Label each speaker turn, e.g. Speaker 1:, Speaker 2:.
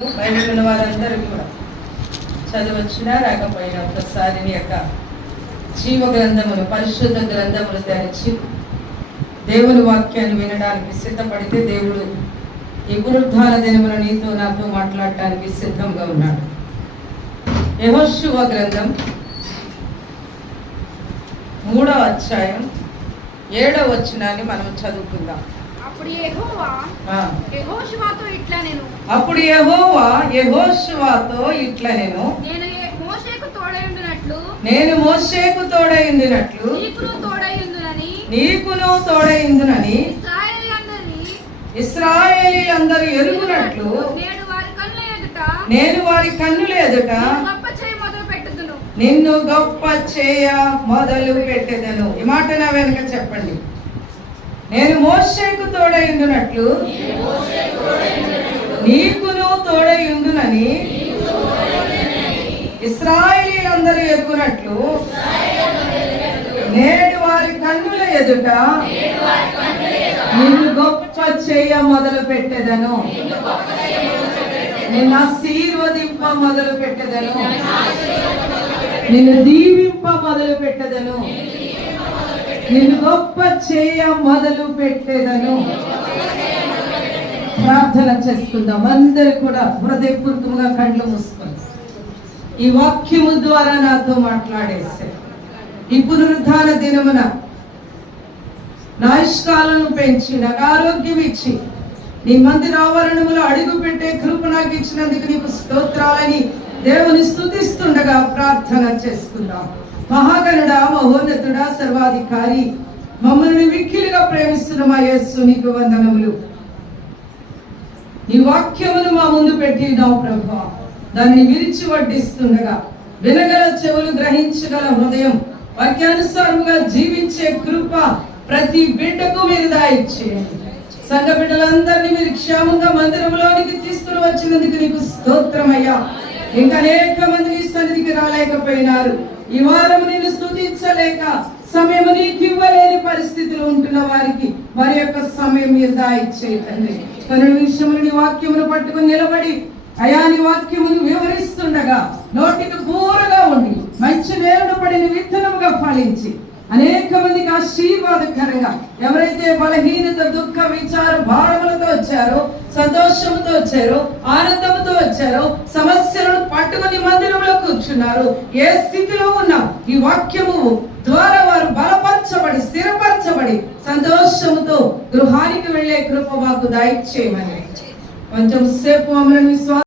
Speaker 1: Bible వారందరూ కూడా చదవచ్చునా రాకపోయినా ఒకసారి యొక్క జీవ గ్రంథములు పరిశుద్ధ గ్రంథములు ధ్యానించి దేవుని వాక్యాన్ని వినడానికి సిద్ధపడితే దేవుడు ఈ పునరుద్ధాన దినమున నీతో నాతో మాట్లాడటానికి సిద్ధంగా ఉన్నాడు యహోశువ గ్రంథం మూడవ అధ్యాయం ఏడవ వచనాన్ని మనం చదువుకుందాం
Speaker 2: అప్పుడు యెహోవా. యెహోషువతో ఇట్లా
Speaker 1: అప్పుడు యెహోవా యెహోషువాతో ఇట్లా నేను
Speaker 2: నేను మోషేకు
Speaker 1: తోడైందినట్లు
Speaker 2: నీకును తోడైందునని ఇశ్రాయేలీయులందరినీ
Speaker 1: ఇస్రాయేలీలందరూ ఎరుగునట్లు నేను వారి కన్నుల ఎదుట నిన్ను గొప్ప చేయ మొదలు పెట్టెదను ఈ మాట నా వెనుక చెప్పండి. నేను మోషేకు తోడైందునట్లు నీకును తోడైందునని ఇస్రాయేలీలందరూ ఎగ్గునట్లు నేడు వారి కన్నుల ఎదుట నిన్ను గొప్ప చేయ మొదలు పెట్టెదను నిన్ను ఆశీర్వదింప మొదలు పెట్టెదను నిన్ను దీవింప మొదలు పెట్టెదను నిన్ను గొప్ప చేయ మొదలు పెట్టేదను ప్రార్థన చేసుకుందాం అందరు కూడా హృదయపూర్వకంగా కళ్ళు మూసుకొని. ఈ వాక్యము ద్వారా నాతో మాట్లాడేశారు ఈ పునరుద్ధాన దినమున నా పెంచి నాకు ఆరోగ్యం ఇచ్చి నీ మందిర ఆవరణములో అడుగు పెట్టే కృప నాకు ఇచ్చినందుకు నీకు స్తోత్రాలని దేవుని స్థుతిస్తుండగా ప్రార్థన చేసుకుందాం. మహాగణుడ మహోన్నతుడ సర్వాధికారి మమ్మల్ని మిక్కిలిగా ప్రేమిస్తున్న మా యేసు నీకు వందనములు. నీ వాక్యమును మా ముందు పెట్టినావు ప్రభు. దాన్ని విరిచి వడ్డిస్తుండగా వినగల చెవులు గ్రహించగల హృదయం వాక్యానుసారముగా జీవించే కృప ప్రతి బిడ్డకు మీరు దాయిచ్చేయండి. సంఘ బిడ్డలందరినీ మీరు క్షేమంగా మందిరంలోనికి తీసుకుని వచ్చినందుకు నీకు స్తోత్రమయ్యా. ఇంకా అనేక మంది సన్నిధికి రాలేకపోయినారు. ఈ వారం నేను స్థుతి సమయం నీకు ఇవ్వలేని పరిస్థితులు ఉంటున్న వారికి వారి యొక్క సమయం మీరు దాయిచ్చేయండి కొన్ని విషయములు నీ వాక్యమును పట్టుకుని నిలబడి అయా నీ వాక్యమును వివరిస్తుండగా నోటికి కూరగా ఉండి మంచి నేరుడు పడిన విత్తనముగా ఫలించి అనేక మందికి ఆశీర్వాదకరంగా ఎవరైతే బలహీనత దుఃఖ విచార భారములతో వచ్చారో సంతోషంతో వచ్చారో ఆనందంతో వచ్చారో సమస్యలను పట్టుకుని మందిరంలో కూర్చున్నారు. ఏ స్థితిలో ఉన్నా? ఈ వాక్యము ద్వారా వారు బలపరచబడి స్థిరపరచబడి సంతోషముతో గృహానికి వెళ్ళే కృప మాకు దయచేయమని. కొంచెం సేపు మమ్మల్ని విశ్వాస